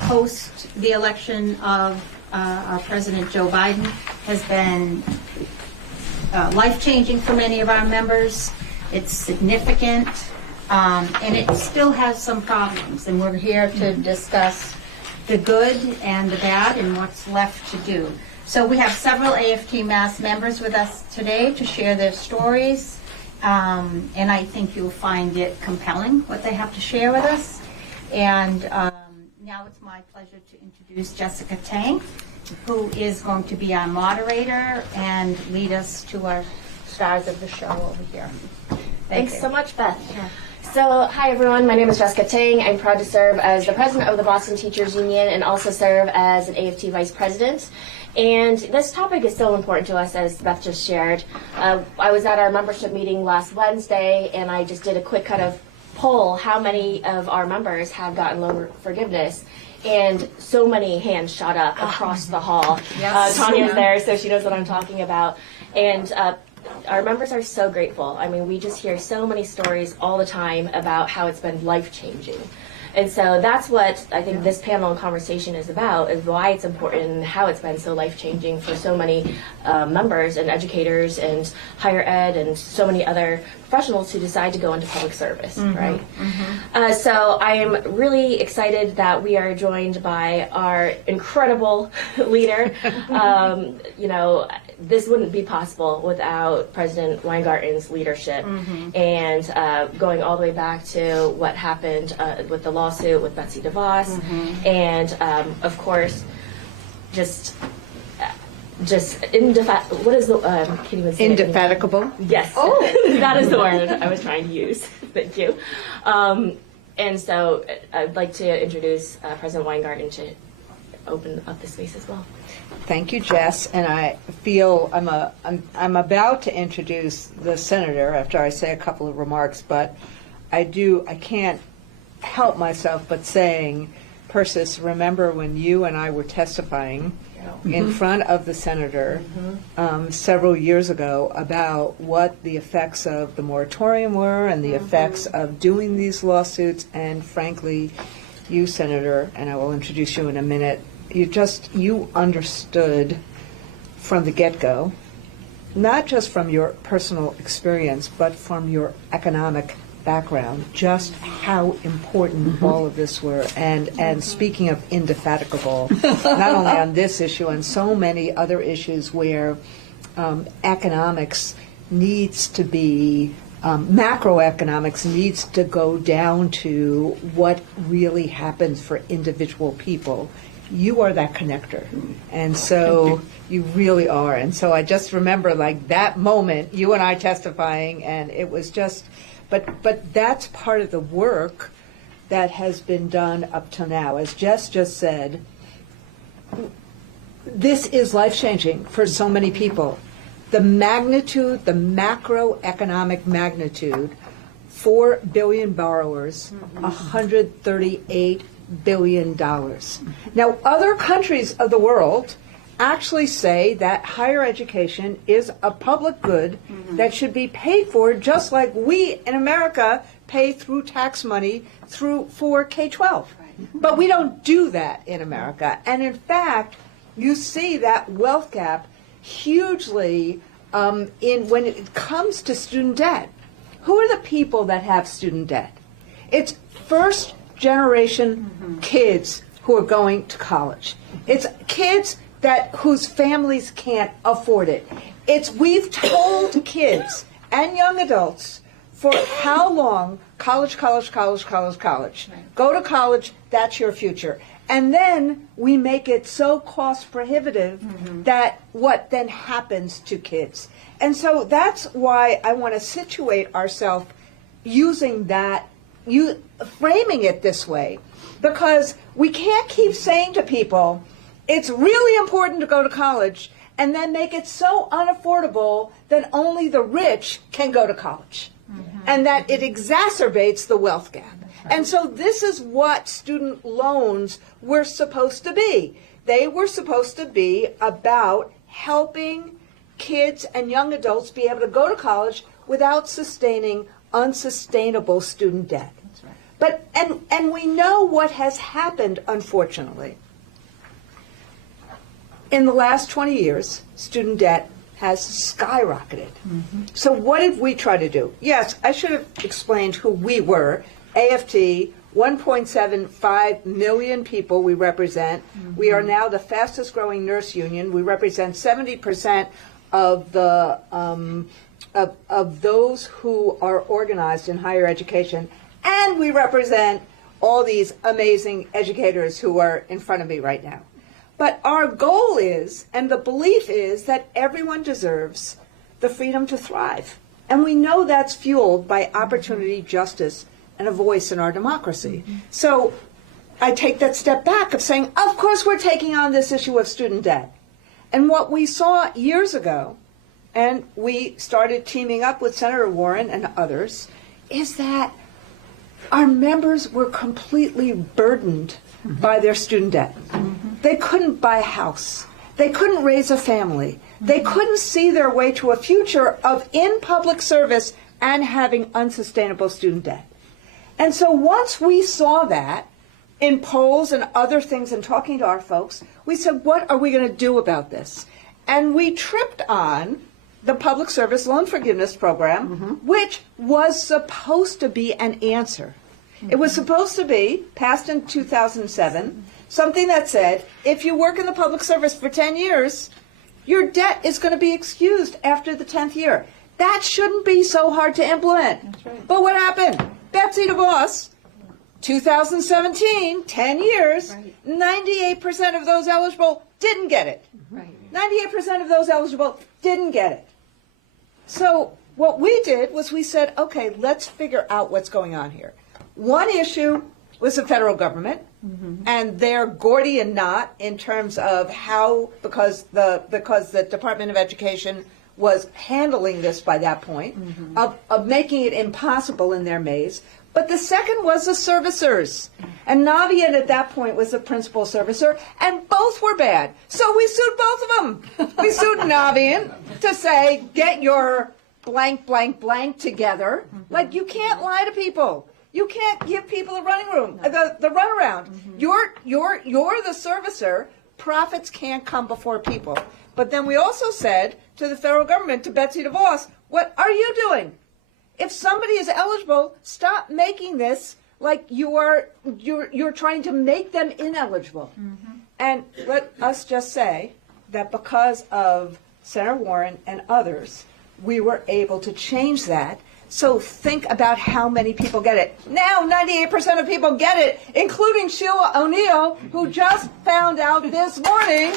post the election of our President Joe Biden has been life-changing for many of our members. It's significant, and it still has some problems, and we're here to discuss the good and the bad and what's left to do. So we have several AFT Mass members with us today to share their stories, and I think you'll find it compelling what they have to share with us. And now it's my pleasure to introduce Jessica Tang, who is going to be our moderator and lead us to our stars of the show over here. Thanks so much, Beth. Yeah. So, hi everyone, my name is Jessica Tang. I'm proud to serve as the president of the Boston Teachers Union and also serve as an AFT vice president. And this topic is so important to us, as Beth just shared. I was at our membership meeting last Wednesday, and I just did a quick kind of poll how many of our members have gotten loan forgiveness. And so many hands shot up across the hall. Yes. Tanya's there, so she knows what I'm talking about. And our members are so grateful. I mean, we just hear so many stories all the time about how it's been life-changing. And so that's what I think this panel and conversation is about, is why it's important and how it's been so life-changing for so many members and educators and higher ed and so many other professionals who decide to go into public service, right? So I am really excited that we are joined by our incredible leader. You know, this wouldn't be possible without President Weingarten's leadership, and going all the way back to what happened with the lawsuit with Betsy DeVos, and of course, what is the can't even say indefatigable? Yes. Oh, that is the word I was trying to use. Thank you. And so I'd like to introduce President Weingarten to open up the space as well. Thank you, Jess. And I feel I'm about to introduce the senator after I say a couple of remarks, but I can't help myself but saying, Persis, remember when you and I were testifying in front of the senator several years ago about what the effects of the moratorium were and the effects of doing these lawsuits, and frankly, you, Senator, and I will introduce you in a minute, you understood from the get-go, not just from your personal experience, but from your economic background, just how important all of this were. And speaking of indefatigable, not only on this issue, and so many other issues where economics needs to be, macroeconomics needs to go down to what really happens for individual people. You are that connector, and so you really are. And so I just remember like that moment, you and I testifying, and it was just, but that's part of the work that has been done up till now. As Jess just said, this is life-changing for so many people. The magnitude, the macroeconomic magnitude, 4 billion borrowers, $138 billion. Now, other countries of the world actually say that higher education is a public good that should be paid for just like we in America pay through tax money for K-12. But we don't do that in America. And in fact, you see that wealth gap hugely when it comes to student debt. Who are the people that have student debt? It's first generation kids who are going to college. It's kids whose families can't afford it. We've told kids and young adults for how long, college. Go to college, that's your future. And then we make it so cost prohibitive that what then happens to kids. And so that's why I want to situate ourselves using that, framing it this way, because we can't keep saying to people, it's really important to go to college, and then make it so unaffordable that only the rich can go to college, and that it exacerbates the wealth gap. And so this is what student loans were supposed to be. They were supposed to be about helping kids and young adults be able to go to college without sustaining unsustainable student debt. But, and we know what has happened, unfortunately. In the last 20 years, student debt has skyrocketed. So what did we try to do? Yes, I should have explained who we were. AFT, 1.75 million people we represent. We are now the fastest growing nurse union. We represent 70% of the of those who are organized in higher education, and we represent all these amazing educators who are in front of me right now. But our goal is, and the belief is, that everyone deserves the freedom to thrive. And we know that's fueled by opportunity, justice, and a voice in our democracy. So I take that step back of saying, of course we're taking on this issue of student debt. And what we saw years ago, and we started teaming up with Senator Warren and others, is that our members were completely burdened by their student debt. They couldn't buy a house. They couldn't raise a family. They couldn't see their way to a future of in public service and having unsustainable student debt. And so once we saw that in polls and other things and talking to our folks, we said, what are we going to do about this? And we tripped on the Public Service Loan Forgiveness Program, which was supposed to be an answer. It was supposed to be, passed in 2007, something that said, if you work in the public service for 10 years, your debt is going to be excused after the 10th year. That shouldn't be so hard to implement. That's right. But what happened? Betsy DeVos, 2017, 10 years, 98% of those eligible didn't get it. 98% of those eligible didn't get it. So what we did was we said, okay, let's figure out what's going on here. One issue was the federal government and their Gordian knot in terms of how, because the Department of Education was handling this by that point, of making it impossible in their maze. But the second was the servicers. And Navient at that point was the principal servicer, and both were bad. So we sued both of them. We sued Navient to say, get your blank, blank, blank together. Like, you can't lie to people. You can't give people a running room, the runaround. You're the servicer. Profits can't come before people. But then we also said to the federal government, to Betsy DeVos, what are you doing? If somebody is eligible, stop making this like you're trying to make them ineligible. And let us just say that because of Senator Warren and others, we were able to change that. So think about how many people get it. Now 98% of people get it, including Sheila O'Neill, who just found out this morning.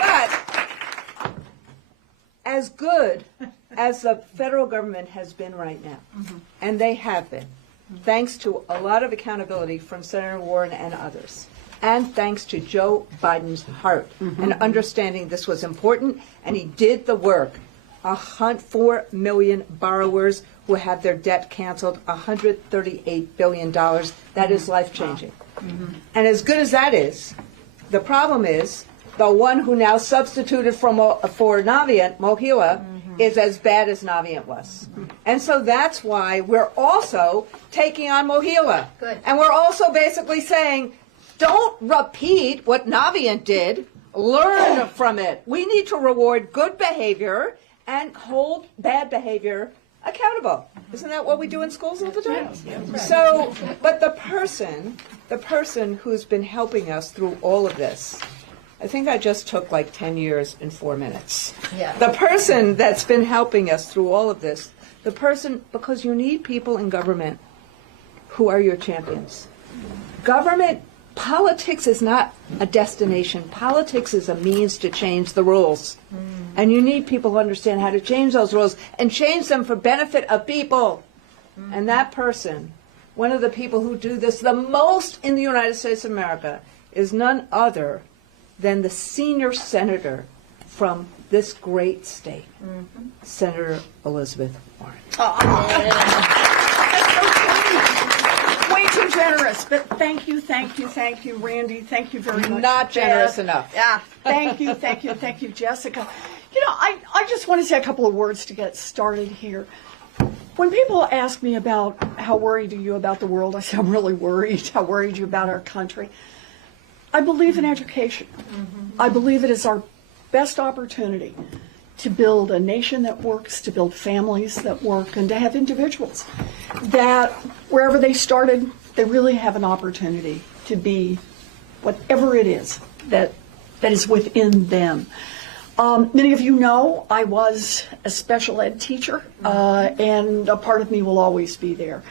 But as good as the federal government has been right now, and they have been, thanks to a lot of accountability from Senator Warren and others, and thanks to Joe Biden's heart and understanding this was important, and he did the work. 4 million borrowers who have their debt canceled, $138 billion. That is life-changing. And as good as that is, the problem is the one who now substituted for Navient, Mohila, is as bad as Navient was. And so that's why we're also taking on Mohila. Good. And we're also basically saying, don't repeat what Navient did. Learn from it. We need to reward good behavior and hold bad behavior accountable. Isn't that what we do in schools all the time? So, but the person who's been helping us through all of this, I think I just took like 10 years in 4 minutes. Yeah. The person that's been helping us through all of this, the person, because you need people in government who are your champions. Government, politics is not a destination. Politics is a means to change the rules. And you need people who understand how to change those rules and change them for benefit of people. And that person, one of the people who do this the most in the United States of America, is none other than the senior senator from this great state, Senator Elizabeth Warren. Way too generous, but thank you, Randy. Thank you very much. Not generous Beth. enough. Yeah, thank you, Jessica. You know, I just want to say a couple of words to get started here. When people ask me about how worried are you about the world, I say I'm really worried. How worried are you about our country? I believe in education. I believe it is our best opportunity to build a nation that works, to build families that work, and to have individuals that wherever they started, they really have an opportunity to be whatever it is that is within them. Many of you know I was a special ed teacher, and a part of me will always be there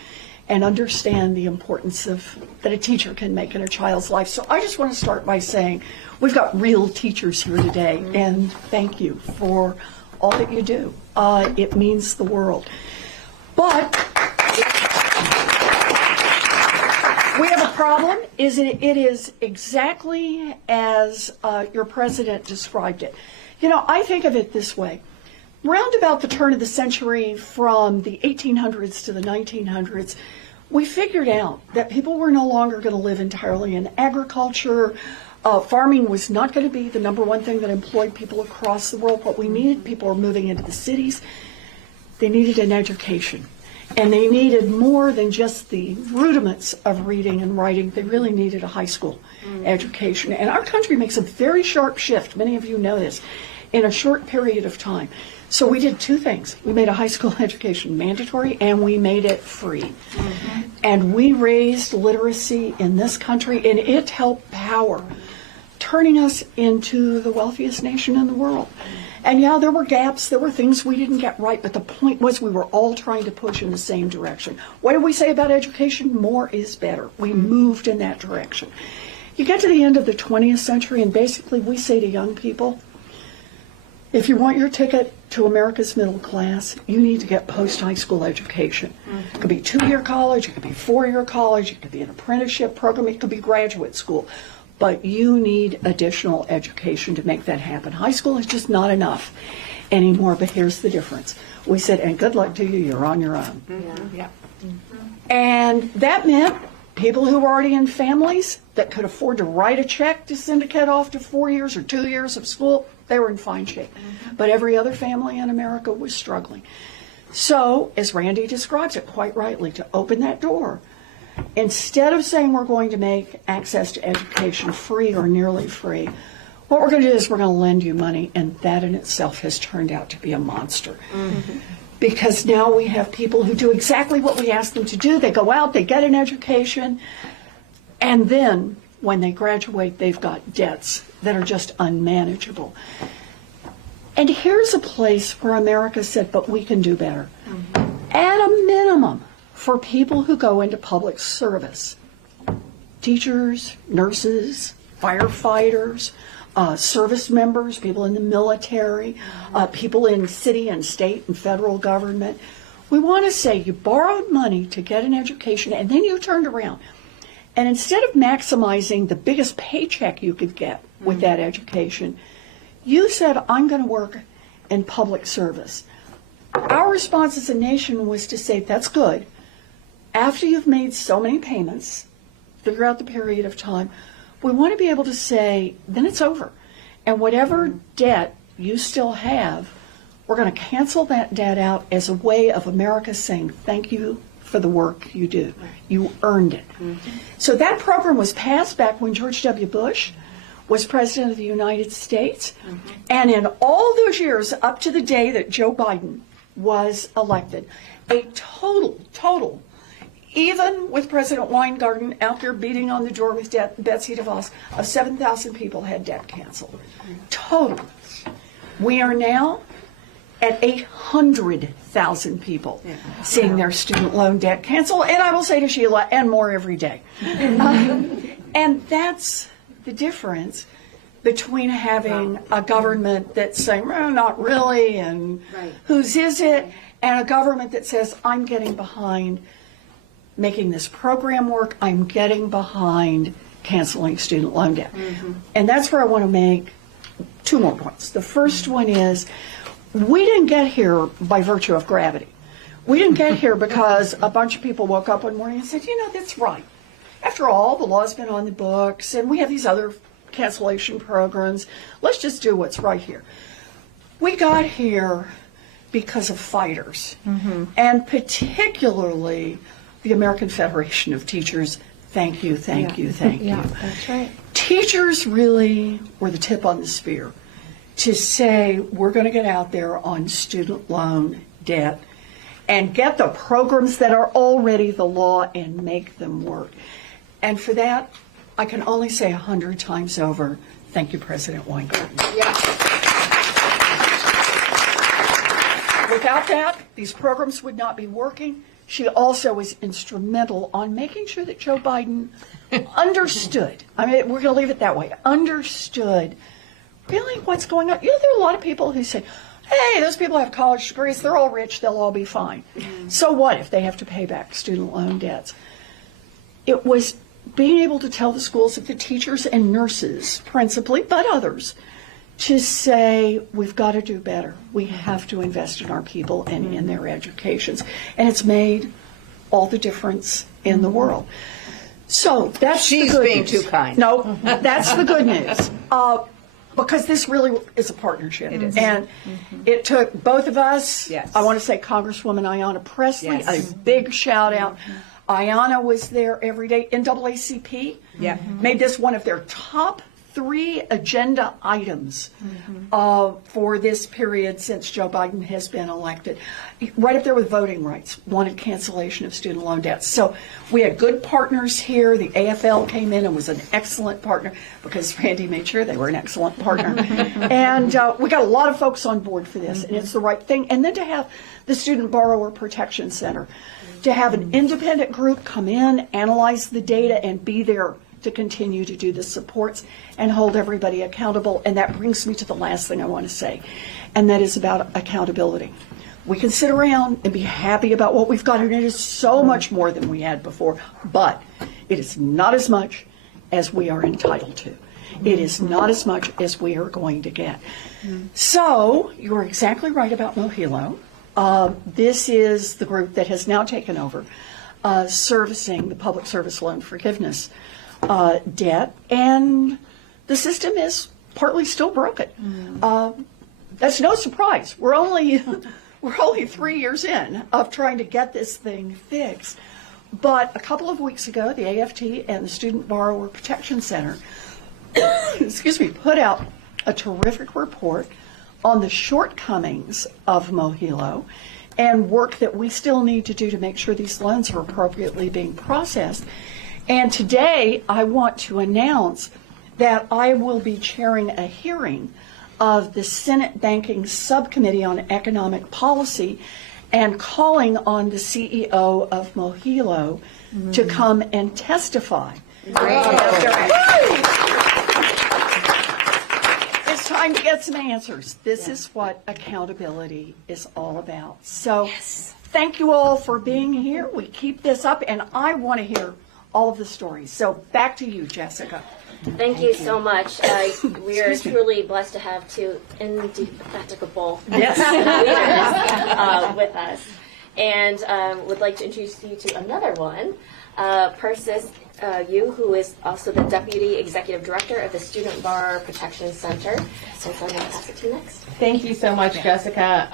and understand the importance that a teacher can make in a child's life. So I just want to start by saying we've got real teachers here today, and thank you for all that you do. It means the world. But we have a problem. It is exactly as your president described it. You know, I think of it this way. Round about the turn of the century, from the 1800s to the 1900s, we figured out that people were no longer going to live entirely in agriculture. Farming was not going to be the number one thing that employed people across the world. What we needed, people were moving into the cities. They needed an education. And they needed more than just the rudiments of reading and writing. They really needed a high school education. And our country makes a very sharp shift, many of you know this, in a short period of time. So we did two things. We made a high school education mandatory, and we made it free. And we raised literacy in this country, and it helped power turning us into the wealthiest nation in the world. And yeah, there were gaps, there were things we didn't get right, but the point was we were all trying to push in the same direction. What did we say about education? More is better. We moved in that direction. You get to the end of the 20th century, and basically we say to young people, if you want your ticket to America's middle class, you need to get post-high school education. It could be 2-year college, it could be 4-year college, it could be an apprenticeship program, it could be graduate school. But you need additional education to make that happen. High school is just not enough anymore, but here's the difference. We said, and good luck to you, you're on your own. Yeah. And that meant people who were already in families that could afford to write a check to send a kid off to 4 years or 2 years of school, they were in fine shape. But every other family in America was struggling. So, as Randy describes it quite rightly, to open that door, instead of saying we're going to make access to education free or nearly free, what we're going to do is we're going to lend you money, and that in itself has turned out to be a monster. Because now we have people who do exactly what we ask them to do. They go out, they get an education, and then when they graduate, they've got debts that are just unmanageable. And here's a place where America said, but we can do better. At a minimum, for people who go into public service, teachers, nurses, firefighters, service members, people in the military, people in city and state and federal government, we want to say you borrowed money to get an education, and then you turned around. And instead of maximizing the biggest paycheck you could get with that education, you said, I'm going to work in public service. Our response as a nation was to say, that's good. After you've made so many payments throughout the period of time, we want to be able to say, then it's over. And whatever debt you still have, we're going to cancel that debt out as a way of America saying, thank you for the work you do. You earned it. So that program was passed back when George W. Bush was President of the United States. And in all those years, up to the day that Joe Biden was elected, a total, even with President Weingarten out there beating on the door with Betsy DeVos, of 7,000 people had debt canceled. Total. We are now at 800,000 people seeing their student loan debt canceled. And I will say to Sheila, and more every day. And that's the difference between having a government that's saying, well, not really, and whose is it, and a government that says, I'm getting behind making this program work, I'm getting behind canceling student loan debt. And that's where I want to make two more points. The first one is, we didn't get here by virtue of gravity. We didn't get here because a bunch of people woke up one morning and said, you know, that's right. After all, the law's been on the books, and we have these other cancellation programs. Let's just do what's right here. We got here because of fighters, and particularly the American Federation of Teachers. Thank you, thank you, thank you. That's right. Teachers really were the tip on the spear to say, we're going to get out there on student loan debt and get the programs that are already the law and make them work. And for that, I can only say 100 times over, thank you, President Weingarten. Without that, these programs would not be working. She also was instrumental on making sure that Joe Biden understood. I mean, we're going to leave it that way. Understood really what's going on. You know, there are a lot of people who say, hey, those people have college degrees. They're all rich. They'll all be fine. So what if they have to pay back student loan debts? It was being able to tell the schools, the teachers and nurses principally, but others, to say, we've got to do better. We have to invest in our people and in their educations. And it's made all the difference in the world. So that's She's the good being news. too kind. No, that's the good news. Because this really is a partnership. It is. And it took both of us. Yes. I want to say Congresswoman Ayanna Pressley, Yes. a big shout out. Ayanna was there every day. NAACP Yeah. made this one of their top 3 agenda items for this period since Joe Biden has been elected. Right up there with voting rights, wanted cancellation of student loan debts. So we had good partners here. The AFL came in and was an excellent partner because Randy made sure they were an excellent partner. And we got a lot of folks on board for this, and it's the right thing. And then to have the Student Borrower Protection Center, to have an independent group come in, analyze the data, and be there to continue to do the supports and hold everybody accountable. And that brings me to the last thing I want to say, and that is about accountability. We can sit around and be happy about what we've got, and it is so much more than we had before, but it is not as much as we are entitled to. It is not as much as we are going to get. So you're exactly right about Mohilo. This is the group that has now taken over servicing the public service loan forgiveness debt, and the system is partly still broken. That's no surprise. We're only 3 years in of trying to get this thing fixed. But a couple of weeks ago, the AFT and the Student Borrower Protection Center, put out a terrific report on the shortcomings of Mohilo and work that we still need to do to make sure these loans are appropriately being processed. And today, I want to announce that I will be chairing a hearing of the Senate Banking Subcommittee on Economic Policy and calling on the CEO of Mohilo to come and testify. It's time to get some answers. This is what accountability is all about. So thank you all for being here. We keep this up, and I want to hear all of the stories. So back to you, Jessica. Thank you so much. We are truly blessed to have 2 indefatigable leaders with us. And would like to introduce you to another one, Persis Yu, who is also the Deputy Executive Director of the Student Borrower Protection Center. And so I'm going to pass it to you next. Thank you so much, Jessica.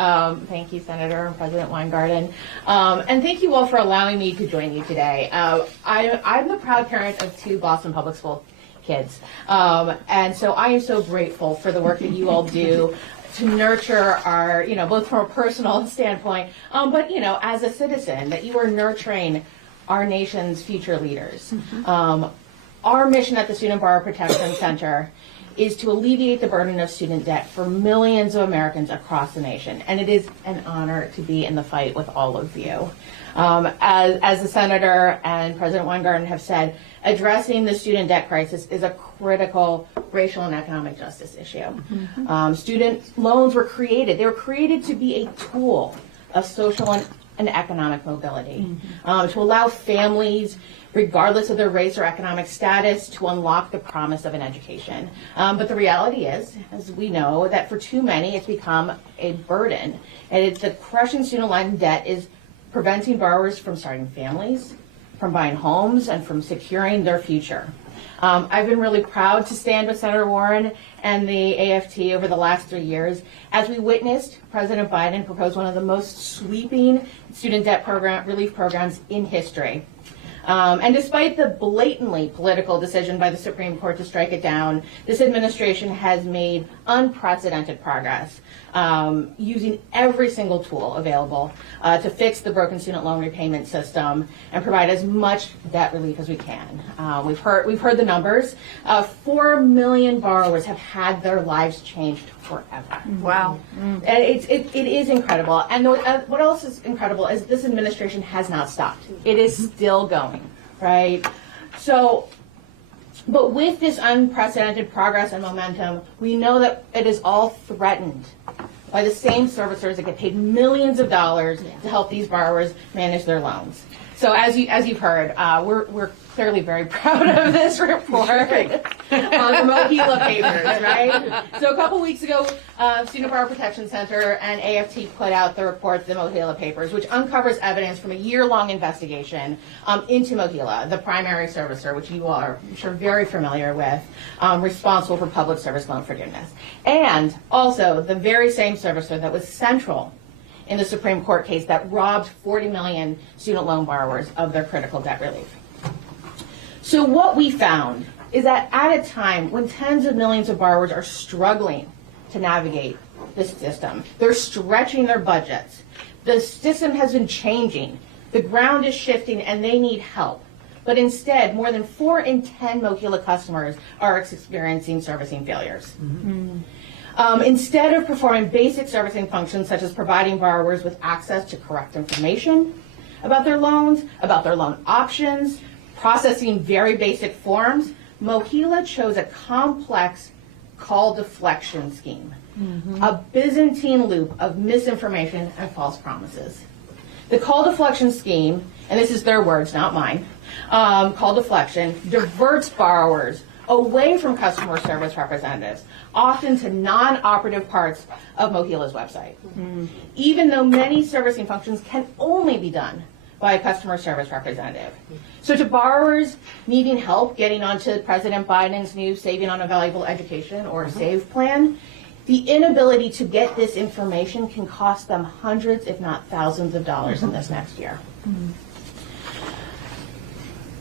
Thank you, Senator and President Weingarten. And thank you all for allowing me to join you today. I'm the proud parent of 2 Boston Public School kids. And so I am so grateful for the work that you all do to nurture our, both from a personal standpoint, but, as a citizen, that you are nurturing our nation's future leaders. Our mission at the Student Borrower Protection Center is to alleviate the burden of student debt for millions of Americans across the nation. And it is an honor to be in the fight with all of you. As the Senator and President Weingarten have said, addressing the student debt crisis is a critical racial and economic justice issue. Student loans were created. They were created to be a tool of social and economic mobility, to allow families, regardless of their race or economic status, to unlock the promise of an education. But the reality is, as we know, that for too many, it's become a burden. And the crushing student loan debt is preventing borrowers from starting families, from buying homes and from securing their future. I've been really proud to stand with Senator Warren and the AFT over the last 3 years as we witnessed President Biden propose one of the most sweeping student debt relief programs in history. And despite the blatantly political decision by the Supreme Court to strike it down, this administration has made unprecedented progress using every single tool available to fix the broken student loan repayment system and provide as much debt relief as we can. We've heard the numbers. 4 million borrowers have had their lives changed forever. Wow. And it is incredible. And what else is incredible is this administration has not stopped. It is still going, right? So, but with this unprecedented progress and momentum, we know that it is all threatened by the same servicers that get paid millions of dollars to help these borrowers manage their loans. So as you've heard, we're clearly very proud of this report on the Mohila papers, right? So a couple weeks ago, Student Borrower Protection Center and AFT put out the report, the Mohila papers, which uncovers evidence from a year-long investigation into Mohila, the primary servicer, which you all are, I'm sure, very familiar with, responsible for public service loan forgiveness. And also the very same servicer that was central in the Supreme Court case that robbed 40 million student loan borrowers of their critical debt relief. So what we found is that at a time when tens of millions of borrowers are struggling to navigate this system, they're stretching their budgets, the system has been changing, the ground is shifting, and they need help. But instead, more than 4 in 10 Mohila customers are experiencing servicing failures. Mm-hmm. Instead of performing basic servicing functions such as providing borrowers with access to correct information about their loans, about their loan options, processing very basic forms, Mohila chose a complex call deflection scheme, a Byzantine loop of misinformation and false promises. The call deflection scheme, and this is their words, not mine, call deflection diverts borrowers away from customer service representatives, often to non-operative parts of Mohila's website, even though many servicing functions can only be done by a customer service representative. So to borrowers needing help getting onto President Biden's new Saving on a Valuable Education, or SAVE plan, the inability to get this information can cost them hundreds, if not thousands of dollars in this next year.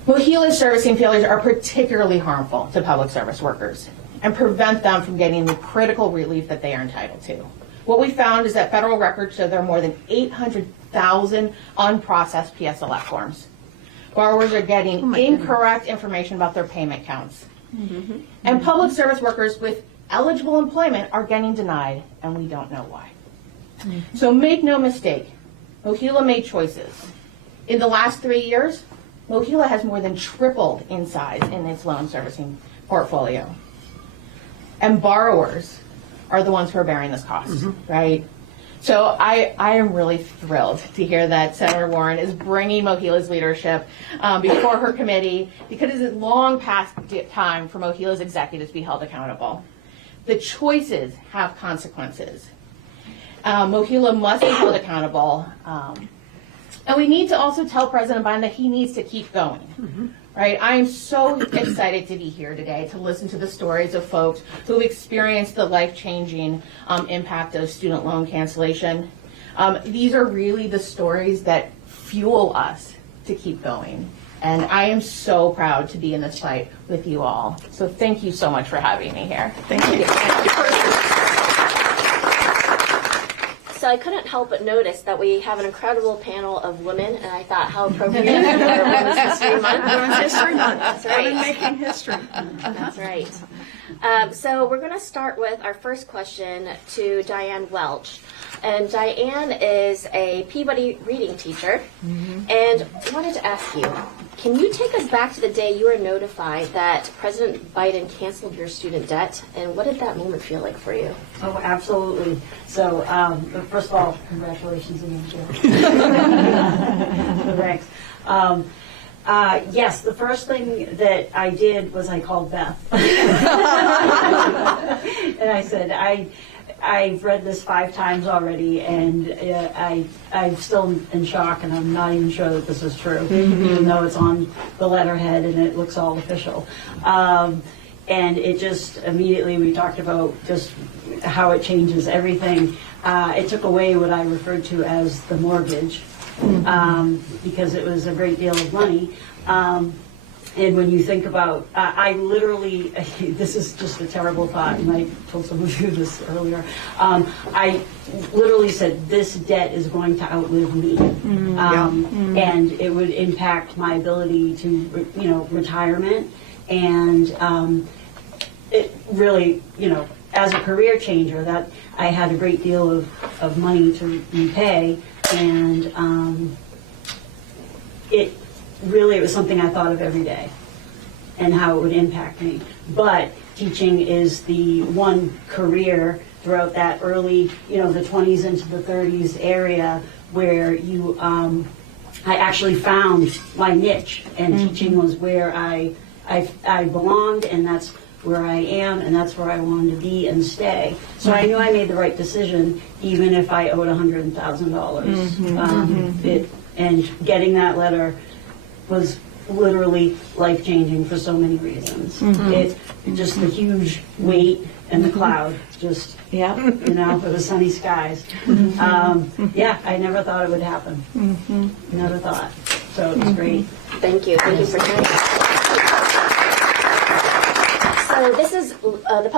Mohila's servicing failures are particularly harmful to public service workers and prevent them from getting the critical relief that they are entitled to. What we found is that federal records show there are more than 800,000 unprocessed PSLF forms. Borrowers are getting incorrect information about their payment counts. And public service workers with eligible employment are getting denied, and we don't know why. So make no mistake, Mohila made choices. In the last 3 years, Mohila has more than tripled in size in its loan servicing portfolio. And borrowers are the ones who are bearing this cost, right? So I am really thrilled to hear that Senator Warren is bringing Mohila's leadership before her committee, because it is long past time for Mohila's executives to be held accountable. The choices have consequences. Mohila must be held accountable. And we need to also tell President Biden that he needs to keep going, right? I am so excited to be here today to listen to the stories of folks who have experienced the life-changing impact of student loan cancellation. These are really the stories that fuel us to keep going. And I am so proud to be in this fight with you all. So thank you so much for having me here. Thank you. So I couldn't help but notice that we have an incredible panel of women, and I thought how appropriate for Women's History Month. Women's History Month. That's right. Women making history. That's right. So we're going to start with our first question to Diane Welch. And Diane is a Peabody reading teacher. And I wanted to ask you, can you take us back to the day you were notified that President Biden canceled your student debt? And what did that moment feel like for you? Oh, absolutely. So, first of all, congratulations again, Jill. Thanks. Yes, the first thing that I did was I called Beth. And I said, I've read this 5 times already, and I'm still in shock, and I'm not even sure that this is true, even though it's on the letterhead and it looks all official. And it just immediately, we talked about just how it changes everything. It took away what I referred to as the mortgage, because it was a great deal of money. And when you think about, I literally, this is just a terrible thought, and I told some of you this earlier. I literally said, this debt is going to outlive me. And it would impact my ability to, retirement. And it really, as a career changer, that I had a great deal of money to repay. And it was something I thought of every day and how it would impact me. But teaching is the one career throughout that early, the 20s into the 30s area where I actually found my niche, and teaching was where I belonged, and that's where I am, and that's where I wanted to be and stay. So I knew I made the right decision, even if I owed $100,000. And getting that letter was literally life-changing for so many reasons. It just the huge weight and the cloud, just the sunny skies. I never thought it would happen. Never thought. So it was great. Thank you for sharing. So this is the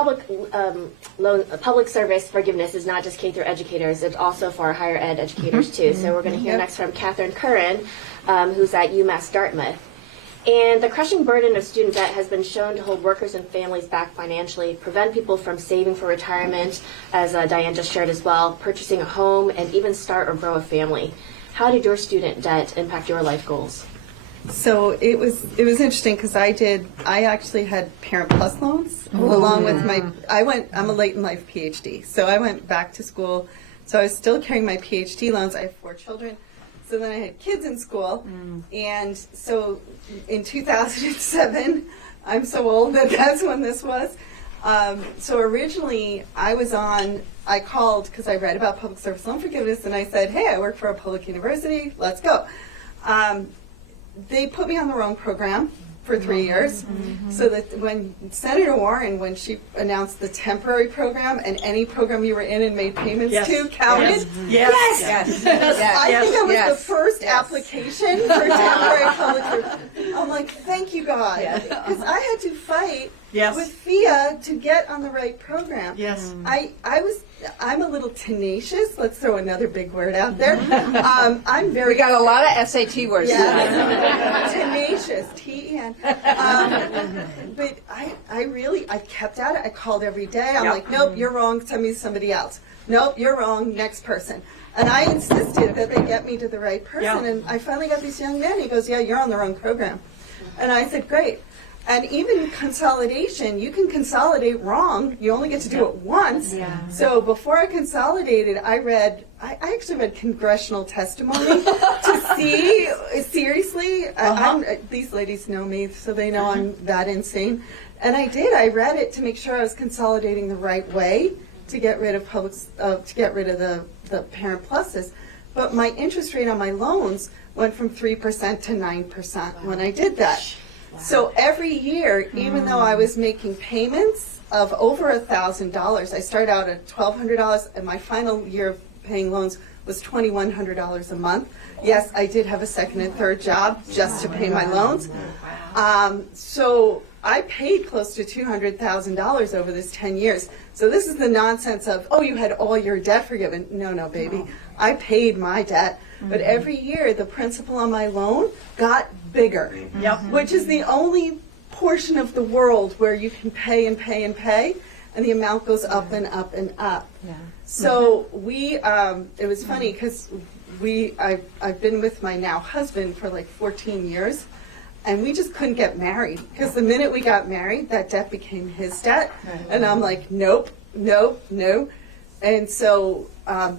public service forgiveness is not just K through educators; it's also for higher ed educators too. So we're going to hear next from Catherine Curran, who's at UMass Dartmouth. And the crushing burden of student debt has been shown to hold workers and families back financially, prevent people from saving for retirement, as Diane just shared as well, purchasing a home, and even start or grow a family. How did your student debt impact your life goals? So it was interesting because I actually had Parent Plus loans along with I'm a late in life PhD, so I went back to school. So I was still carrying my PhD loans. I have 4 children. So then I had kids in school, and so in 2007, I'm so old that that's when this was. So originally I called because I read about public service loan forgiveness, and I said, hey, I work for a public university, let's go. They put me on the wrong program for 3 years, so that when Senator Warren, when she announced the temporary program, and any program you were in and made payments to counted. Yes. I think I was the first application for temporary public service. I'm like, thank you, God, because I had to fight with FIA to get on the right program. I'm a little tenacious. Let's throw another big word out there. I'm very. We got a lot of SAT words. Tenacious, T-E-N. But I kept at it. I called every day. I'm like, nope, you're wrong. Send me to somebody else. Nope, you're wrong. Next person. And I insisted that they get me to the right person. And I finally got this young man. He goes, yeah, you're on the wrong program. And I said, great. And even consolidation, you can consolidate wrong. You only get to do it once. So before I consolidated, I actually read congressional testimony to see, seriously, these ladies know me, so they know I'm that insane. And I did. I read it to make sure I was consolidating the right way to get rid of the Parent Pluses. But my interest rate on my loans went from 3% to 9% when I did that. So every year, even though I was making payments of over $1,000, I started out at $1,200, and my final year of paying loans was $2,100 a month. Yes, I did have a second and third job just to pay my loans. So I paid close to $200,000 over this 10 years. So this is the nonsense of, oh, you had all your debt forgiven. No, baby. I paid my debt. But every year, the principal on my loan got bigger, which is the only portion of the world where you can pay and pay and pay, and the amount goes up and up and up. So it was funny because I've been with my now husband for like 14 years, and we just couldn't get married because the minute we got married, that debt became his debt, and I'm like, nope. And so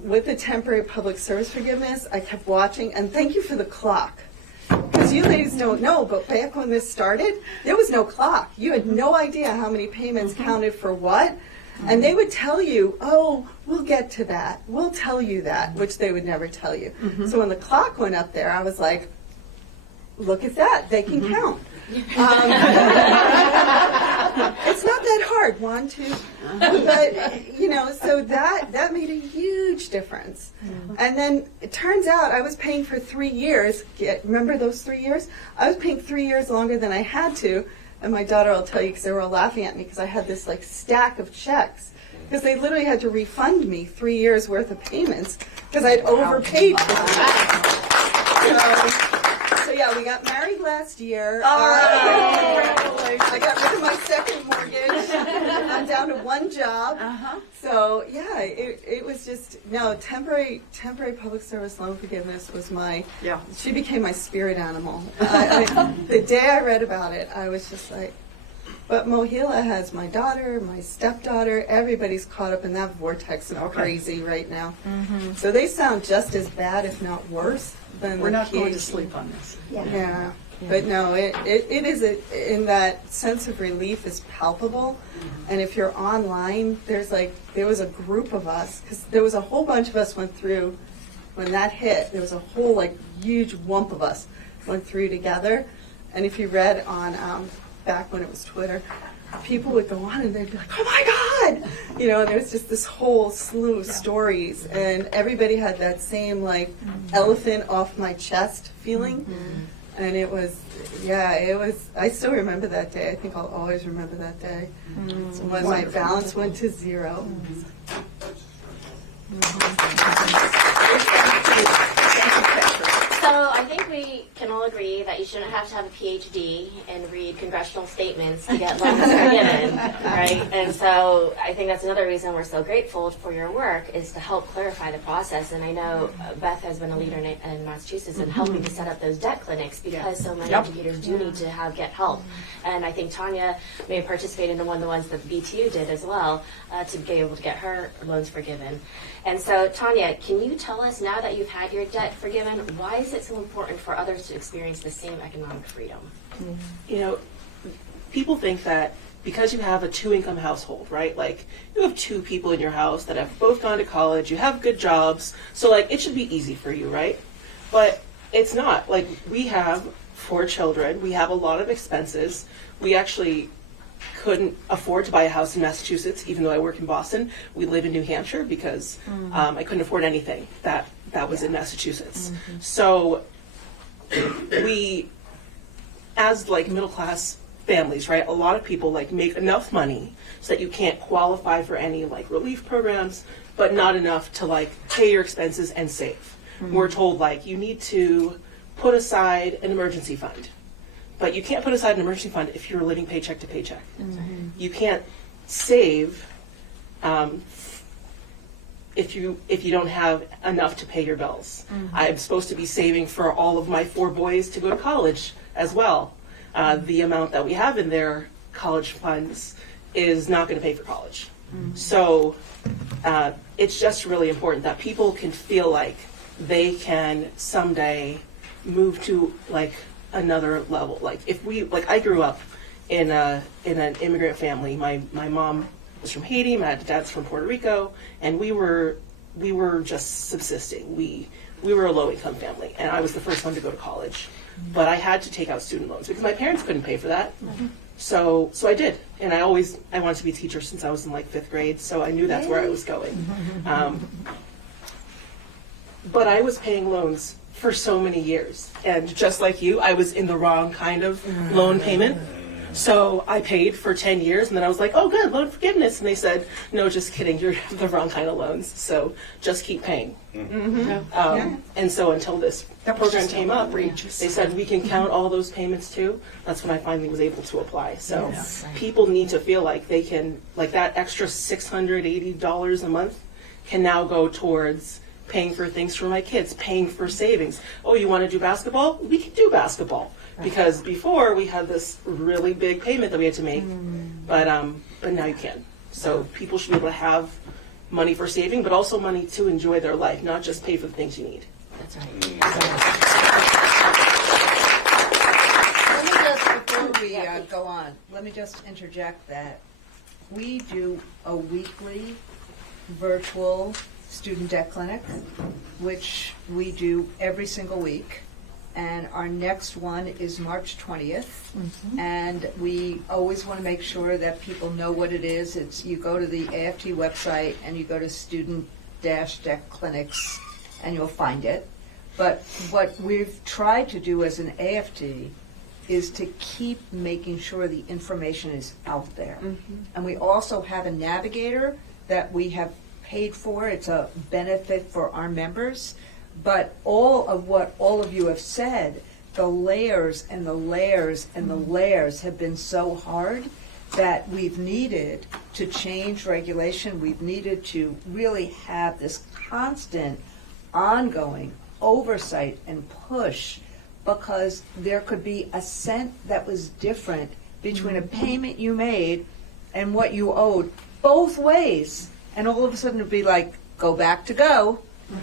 with the temporary public service forgiveness, I kept watching, and thank you for the clock. Because you ladies don't know, but back when this started, there was no clock. You had no idea how many payments counted for what. And they would tell you, oh, we'll get to that. We'll tell you that, which they would never tell you. So when the clock went up there, I was like, look at that. They can count. It's not that hard. 1, 2. But, you know, so that made a huge difference. And then it turns out I was paying for 3 years. Remember those 3 years? I was paying 3 years longer than I had to. And my daughter will tell you, because they were all laughing at me, because I had this like stack of checks. Because they literally had to refund me 3 years worth of payments because I'd overpaid for them. So yeah, we got married last year. I got rid of my second mortgage. I'm down to one job. So yeah, it was just, no, temporary public service loan forgiveness was she became my spirit animal. The day I read about it, I was just like, but Mohila has my daughter, my stepdaughter, everybody's caught up in that vortex of crazy right now. So they sound just as bad, if not worse, than We're the not going to PhD. sleep on this. Yeah. But no, it is in that sense of relief is palpable. And if you're online, there was a group of us, because there was a whole bunch of us went through, when that hit, there was a whole like huge wump of us went through together. And if you read on, back when it was Twitter, people would go on and they'd be like, oh my God! You know, and there was just this whole slew of stories. And everybody had that same like elephant off my chest feeling. And it was, I still remember that day. I think I'll always remember that day. So when my balance went to 0. So I think we can all agree that you shouldn't have to have a PhD and read congressional statements to get loans forgiven, right? And so I think that's another reason we're so grateful for your work is to help clarify the process. And I know Beth has been a leader in Massachusetts in helping to set up those debt clinics because so many educators do need to get help. And I think Tanya may have participated in one of the ones that BTU did as well to be able to get her loans forgiven. And so, Tanya, can you tell us, now that you've had your debt forgiven, why is it so important for others to experience the same economic freedom? You know, people think that because you have a 2-income household, right? Like, you have 2 people in your house that have both gone to college, you have good jobs, so, like, it should be easy for you, right? But it's not. Like, we have 4 children, we have a lot of expenses, we actually couldn't afford to buy a house in Massachusetts, even though I work in Boston. We live in New Hampshire because I couldn't afford anything that was in Massachusetts. So we, as like middle class families, right, a lot of people like make enough money so that you can't qualify for any like relief programs, but not enough to like pay your expenses and save. We're told like you need to put aside an emergency fund. But you can't put aside an emergency fund if you're living paycheck to paycheck. You can't save if you don't have enough to pay your bills. I'm supposed to be saving for all of my 4 boys to go to college as well. The amount that we have in their college funds is not going to pay for college. So it's just really important that people can feel like they can someday move to like another level. Like if we, like I grew up in an immigrant family. My mom was from Haiti, my dad's from Puerto Rico, and we were just subsisting. We were a low income family, and I was the first one to go to college. But I had to take out student loans because my parents couldn't pay for that. So I did, and I wanted to be a teacher since I was in like 5th grade, so I knew that's where I was going. But I was paying loans for so many years, and just like you, I was in the wrong kind of loan payment. So I paid for 10 years, and then I was like, oh good, loan forgiveness, and they said, no, just kidding, you're the wrong kind of loans, so just keep paying. And so until this program came up, they said we can count all those payments too. That's when I finally was able to apply. So people need to feel like they can, like that extra $680 a month can now go towards paying for things for my kids, paying for savings. Oh, you want to do basketball? We can do basketball. Because before we had this really big payment that we had to make, but now you can. So people should be able to have money for saving, but also money to enjoy their life, not just pay for the things you need. That's right. Let me just, before we go on, let me just interject that we do a weekly virtual student debt clinic, which we do every single week. And our next one is March 20th. And we always want to make sure that people know what it is. It's, you go to the AFT website and you go to student-debt clinics and you'll find it. But what we've tried to do as an AFT is to keep making sure the information is out there. And we also have a navigator that we have paid for. It's a benefit for our members. But all of what all of you have said, the layers and the layers and the layers have been so hard that we've needed to change regulation. We've needed to really have this constant, ongoing oversight and push, because there could be a cent that was different between a payment you made and what you owed both ways. And all of a sudden it'd be like, go back to go.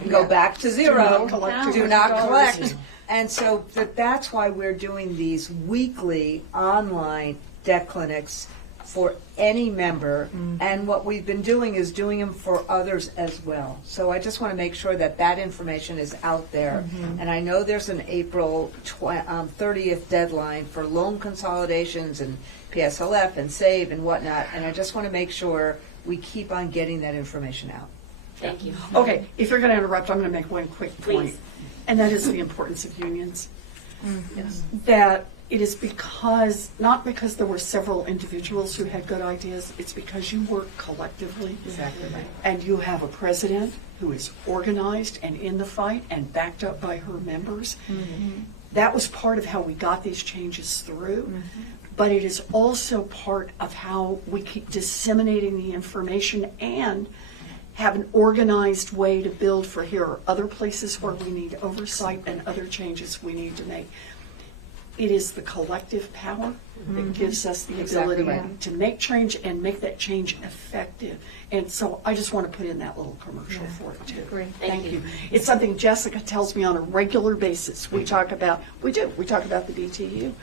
Go back to zero, do not collect. And so that's why we're doing these weekly online debt clinics for any member. And what we've been doing is doing them for others as well. So I just want to make sure that that information is out there. And I know there's an April 30th deadline for loan consolidations and PSLF and SAVE and whatnot. And I just want to make sure we keep on getting that information out. Thank you. Okay, if you're going to interrupt, I'm going to make one quick point. Please. And that is the importance of unions. Yes. That it is because, not because there were several individuals who had good ideas, it's because you work collectively. Exactly right. And you have a president who is organized and in the fight and backed up by her members. That was part of how we got these changes through. But it is also part of how we keep disseminating the information and have an organized way to build for here are other places where we need oversight and other changes we need to make. It is the collective power that gives us the ability to make change and make that change effective. And so I just want to put in that little commercial for it too. Great. Thank you. It's something Jessica tells me on a regular basis. We talk about the BTU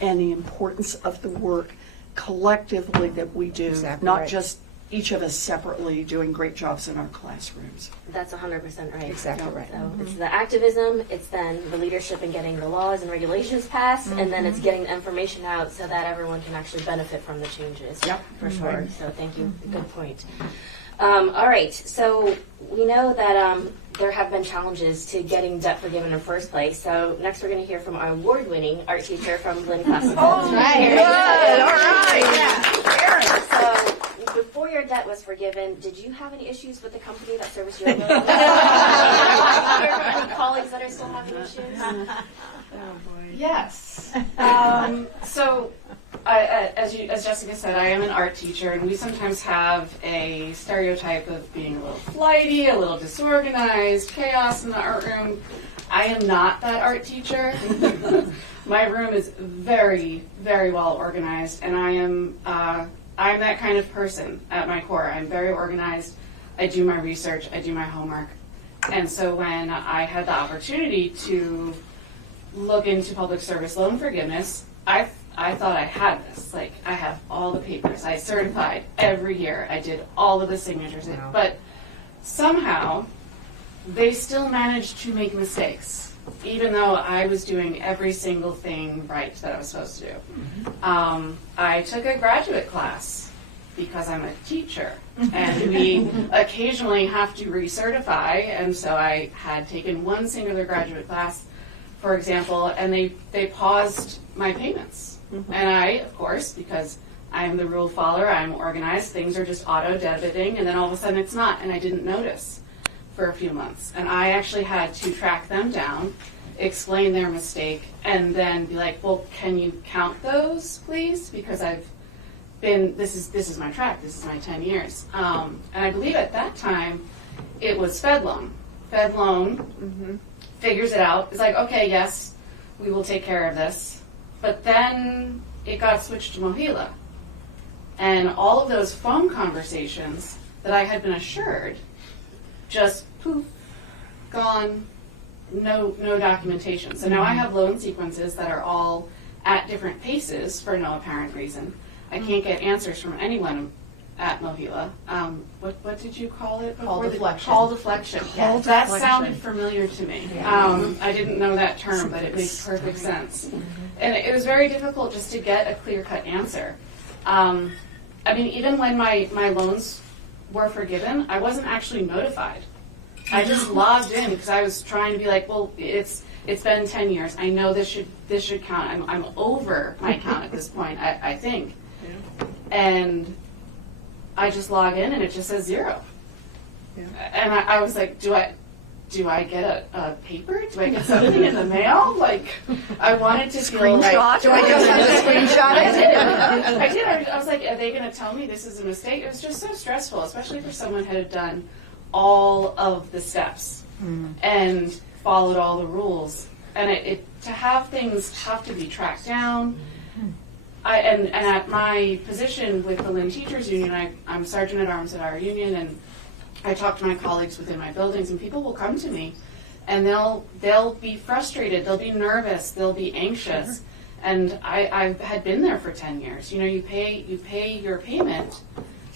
and the importance of the work collectively that we do, not just each of us separately doing great jobs in our classrooms. That's 100% right. Exactly right. So it's the activism, it's then the leadership in getting the laws and regulations passed, and then it's getting the information out so that everyone can actually benefit from the changes. Yep. For sure. So thank you. Good point. All right. So we know that there have been challenges to getting debt forgiven in the first place. So next we're going to hear from our award-winning art teacher from Lynn Classical. Oh, right. good. All right. Yeah. So before your debt was forgiven, did you have any issues with the company that serviced your loan? Any colleagues that are still having issues? Yes. So, as Jessica said, I am an art teacher, and we sometimes have a stereotype of being a little flighty, a little disorganized, chaos in the art room. I am not that art teacher. My room is very, very well organized, and I'm that kind of person at my core. I'm very organized. I do my research. I do my homework. And so when I had the opportunity to look into public service loan forgiveness, I thought I had this. Like, I have all the papers. I certified every year. I did all of the signatures. Wow. But somehow, they still managed to make mistakes, even though I was doing every single thing right that I was supposed to do. I took a graduate class because I'm a teacher, and we occasionally have to recertify, and so I had taken one singular graduate class, for example, and they paused my payments. And I, of course, because I'm the rule follower, I'm organized, things are just auto-debiting, and then all of a sudden it's not, and I didn't notice for a few months. And I actually had to track them down, explain their mistake, and then be like, well, can you count those, please? Because this is my track, this is my 10 years. And I believe at that time, it was FedLoan. FedLoan figures it out. It's like, okay, yes, we will take care of this. But then it got switched to Mohila. And all of those phone conversations that I had been assured, just poof, gone, no documentation. So now I have loan sequences that are all at different paces for no apparent reason. I can't get answers from anyone at Mohila. What did you call it? Call deflection. Call deflection. Yes. That deflection. sounded familiar to me. I didn't know that term, but it makes perfect sense. And it was very difficult just to get a clear-cut answer. I mean, even when my loans were forgiven, I wasn't actually notified. I just logged in because I was trying to be like, well, it's been 10 years. I know this should count. I'm over my account at this point, I think. And I just log in and it just says 0. And I was like, do I get a paper? Do I get something in the mail? Like, I wanted to feel like, Do I just screenshot it? I did. I was like, are they going to tell me this is a mistake? It was just so stressful, especially for someone who had done all of the steps and followed all the rules. And it to have things have to be tracked down. And at my position with the Lynn Teachers Union, I'm Sergeant at Arms at our union, and I talk to my colleagues within my buildings, and people will come to me, and they'll be frustrated, they'll be nervous, they'll be anxious, and I had been there for 10 years. You know, you pay your payment,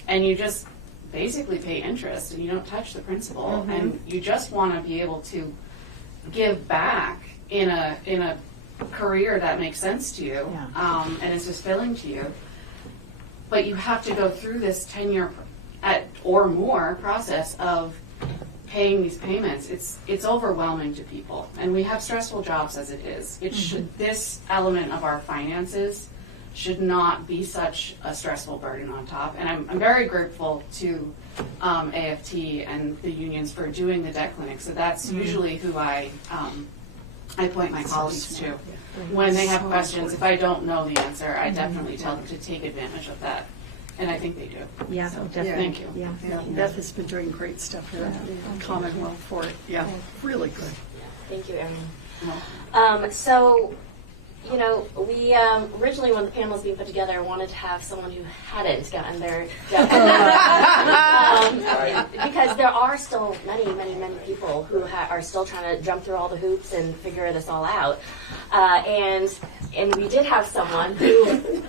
and you just basically pay interest, and you don't touch the principal, and you just want to be able to give back in a career that makes sense to you, and is fulfilling to you. But you have to go through this 10-year or more process of paying these payments. It's overwhelming to people, and we have stressful jobs as it is. It should, this element of our finances should not be such a stressful burden on top. And I'm very grateful to AFT and the unions for doing the debt clinic. So that's usually who I point my colleagues to when they have questions. If I don't know the answer, I definitely tell them to take advantage of that. And I think they do. Yeah, So, definitely. thank you. Yeah, Beth has been doing great stuff here at Commonwealth for it. Yeah, really good. Thank you, Erin. So, you know, we originally, when the panel was being put together, wanted to have someone who hadn't gotten their debt because there are still many people who are still trying to jump through all the hoops and figure this all out. And we did have someone who,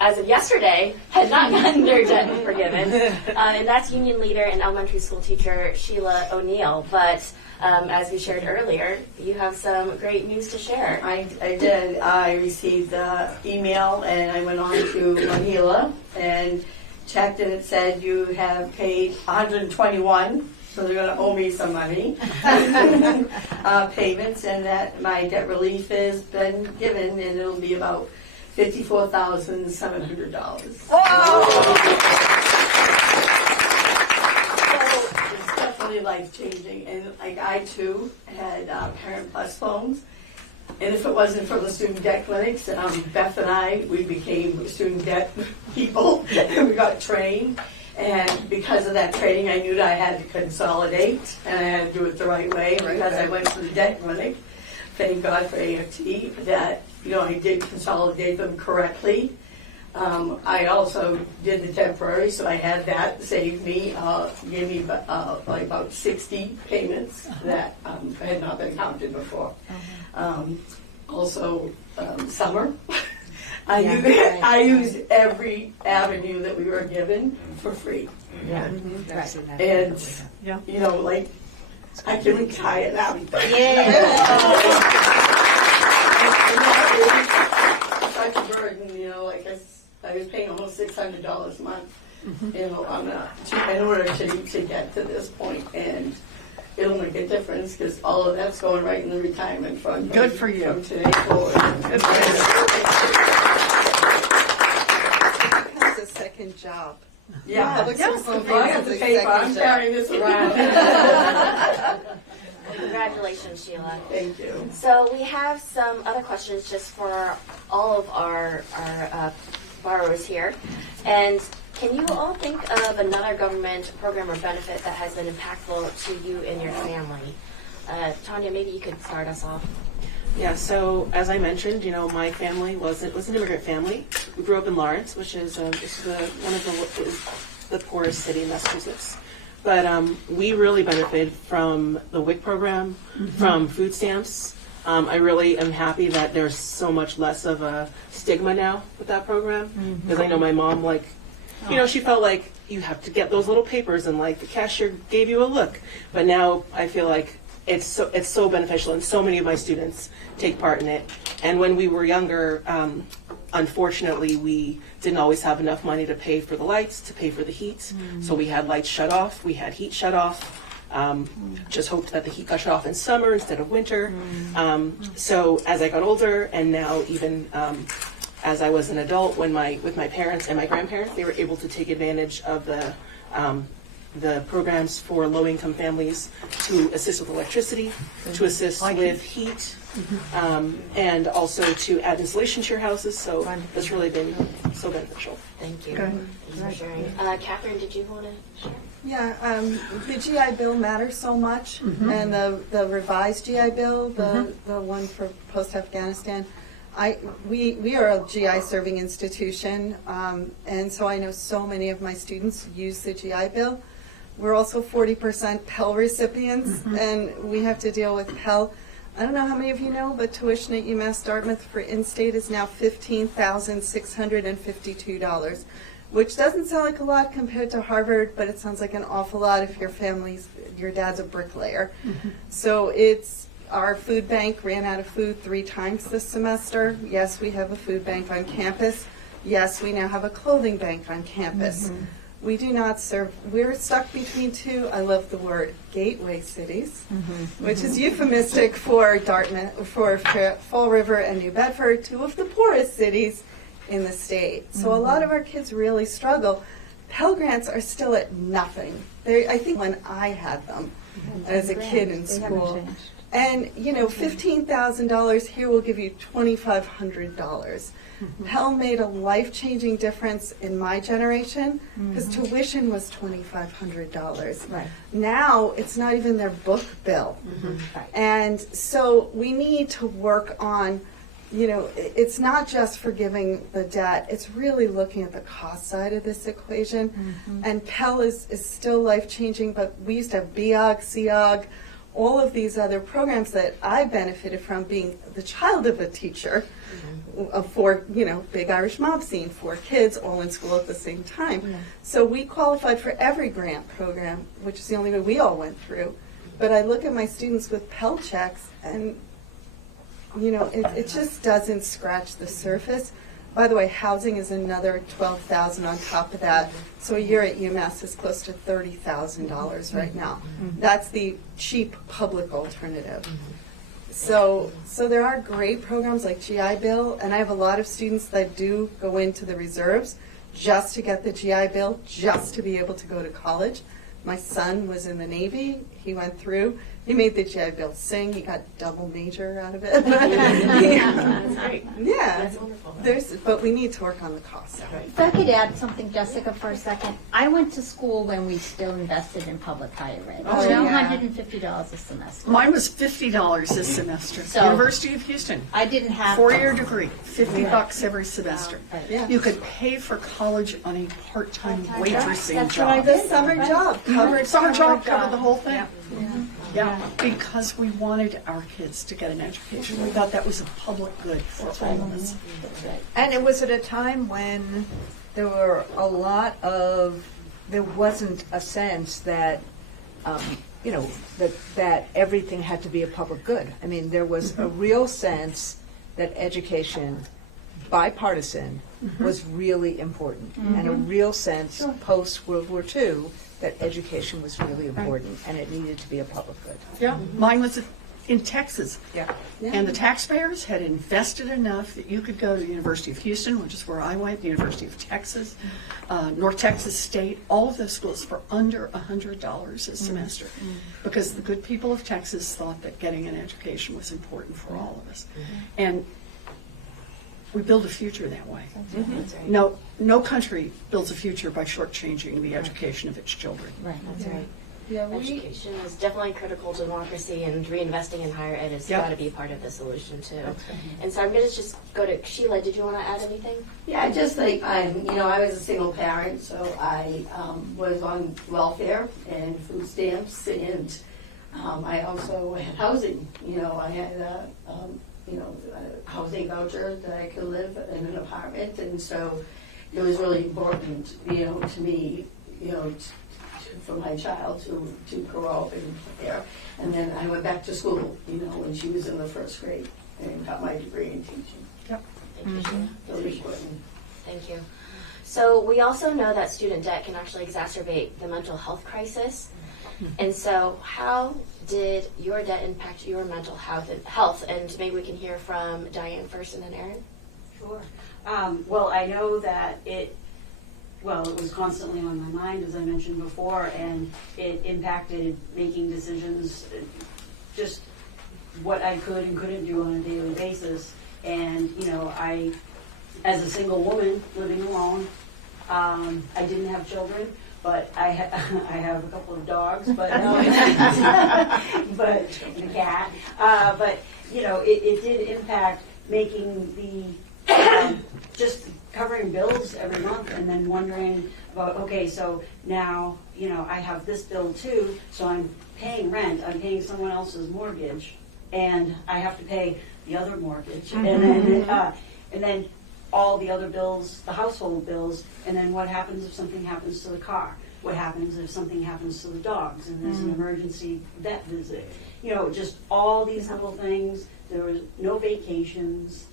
as of yesterday, had not gotten their debt forgiven, and that's union leader and elementary school teacher Sheila O'Neill. But as we shared earlier, you have some great news to share. I did. I received the email and I went on to Mohila and checked, and it said you have paid 121, so they're going to owe me some money, payments, and that my debt relief has been given, and it'll be about $54,700. It's definitely life-changing, and like I too had Parent Plus phones, and if it wasn't for the student debt clinics, Beth and we became student debt people, and we got trained, and because of that training, I knew that I had to consolidate, and I had to do it the right way, and because I went to the debt clinic, thank God for AFT, that I did consolidate them correctly. I also did the temporary, so I had that saved me, gave me like about 60 payments that had not been counted before. Also, summer. I used every avenue that we were given for free. And, like, I can retire now. Such a burden, like I was paying almost $600 a month, in order to get to this point, and it'll make a difference because all of that's going right in the retirement fund. Good for you. From today forward. Good for you. That's a second job. Yeah. Public Yes. school I have to pay for. I'm carrying this around. Congratulations, Sheila. Thank you. So we have some other questions just for all of our borrowers here. And can you all think of another government program or benefit that has been impactful to you and your family? Tanya, maybe you could start us off. Yeah, so as I mentioned, my family was an immigrant family. We grew up in Lawrence, which is one of the poorest city in Massachusetts. But we really benefited from the WIC program, from food stamps. I really am happy that there's so much less of a stigma now with that program, because I know my mom you know, she felt like you have to get those little papers and like the cashier gave you a look. But now I feel like it's so beneficial, and so many of my students take part in it. And when we were younger, unfortunately, we didn't always have enough money to pay for the lights, to pay for the heat. So we had lights shut off, we had heat shut off. Just hoped that the heat got shut off in summer instead of winter. So as I got older, and now even as I was an adult, with my parents and my grandparents, they were able to take advantage of the programs for low-income families to assist with electricity, to assist with heat, and also to add insulation to your houses. So that's really been so beneficial. Thank you. Thanks for sharing. Catherine, did you want to share? Yeah, the GI Bill matters so much, and the revised GI Bill, the one for post-Afghanistan, we are a GI serving institution, and so I know so many of my students use the GI Bill. We're also 40% Pell recipients, and we have to deal with Pell. I don't know how many of you know, but tuition at UMass Dartmouth for in-state is now $15,652, which doesn't sound like a lot compared to Harvard, but it sounds like an awful lot if your dad's a bricklayer. So our food bank ran out of food 3 times this semester. Yes, we have a food bank on campus. Yes, we now have a clothing bank on campus. We do not serve, we're stuck between 2, I love the word, gateway cities, which is euphemistic for Dartmouth, for Fall River and New Bedford, 2 of the poorest cities in the state. So a lot of our kids really struggle. Pell Grants are still at nothing. I think when I had them as a kid in school. And, you know, $15,000 here will give you $2,500. Pell made a life-changing difference in my generation because tuition was $2,500. Right. Now it's not even their book bill. And so we need to work on, you know, it's not just forgiving the debt, it's really looking at the cost side of this equation. And Pell is still life-changing, but we used to have BOG, COG, all of these other programs that I benefited from being the child of a teacher of 4, you know, big Irish mob scene, 4 kids all in school at the same time. So we qualified for every grant program, which is the only way we all went through. But I look at my students with Pell checks and, you know, it just doesn't scratch the surface. By the way, housing is another $12,000 on top of that. So a year at UMass is close to $30,000 right now. That's the cheap public alternative. So there are great programs like GI Bill, and I have a lot of students that do go into the reserves just to get the GI Bill, just to be able to go to college. My son was in the Navy. He went through. He made the GI Bill sing. He got double major out of it. That's great. Yeah. That's wonderful. But we need to work on the cost side. If I could add something, Jessica, for a second. I went to school when we still invested in public higher ed. Oh, yeah. $250 a semester. Mine was $50 this semester. So- University of Houston, I didn't have 4-year degree, $50 every semester. Yeah. You could pay for college on a part-time waitressing That's what I job. did. The summer job covered. Summer job covered the whole thing. Yeah, because we wanted our kids to get an education. We thought that was a public good for all of us. And it was at a time when there were a lot of, there wasn't a sense that, you know, that everything had to be a public good. I mean, there was a real sense that education, bipartisan, was really important. And a real sense, post-World War II, that education was really important and it needed to be a public good. Yeah, mine was in Texas. Yeah. And the taxpayers had invested enough that you could go to the University of Houston, which is where I went, the University of Texas, North Texas State, all of those schools for under $100 a semester. Because the good people of Texas thought that getting an education was important for all of us. And we build a future that way. No country builds a future by shortchanging the education of its children. Right. That's right. Yeah, Education is definitely critical to democracy, and reinvesting in higher ed has got to be part of the solution too. And so I'm going to just go to Sheila. Did you want to add anything? Yeah, just like I was a single parent, so I was on welfare and food stamps, and I also had housing. I had a housing voucher that I could live in an apartment, and so, it was really important, to me, for my child to grow up and there. And then I went back to school, when she was in the first grade and got my degree in teaching. Thank you, Sheila. Really important. Thank you. So we also know that student debt can actually exacerbate the mental health crisis. And so how did your debt impact your mental health? And maybe we can hear from Diane first and then Erin. Sure. Well, I know that it was constantly on my mind, as I mentioned before, and it impacted making decisions, just what I could and couldn't do on a daily basis. And, I, as a single woman living alone, I didn't have children, but I have a couple of dogs, but no, but and a cat. But it did impact making the just covering bills every month, and then wondering about, okay, so now I have this bill too, so I'm paying rent, I'm paying someone else's mortgage, and I have to pay the other mortgage, and then all the other bills, the household bills, and then what happens if something happens to the car? What happens if something happens to the dogs and there's an emergency vet visit? Just all these little things. There was no vacations.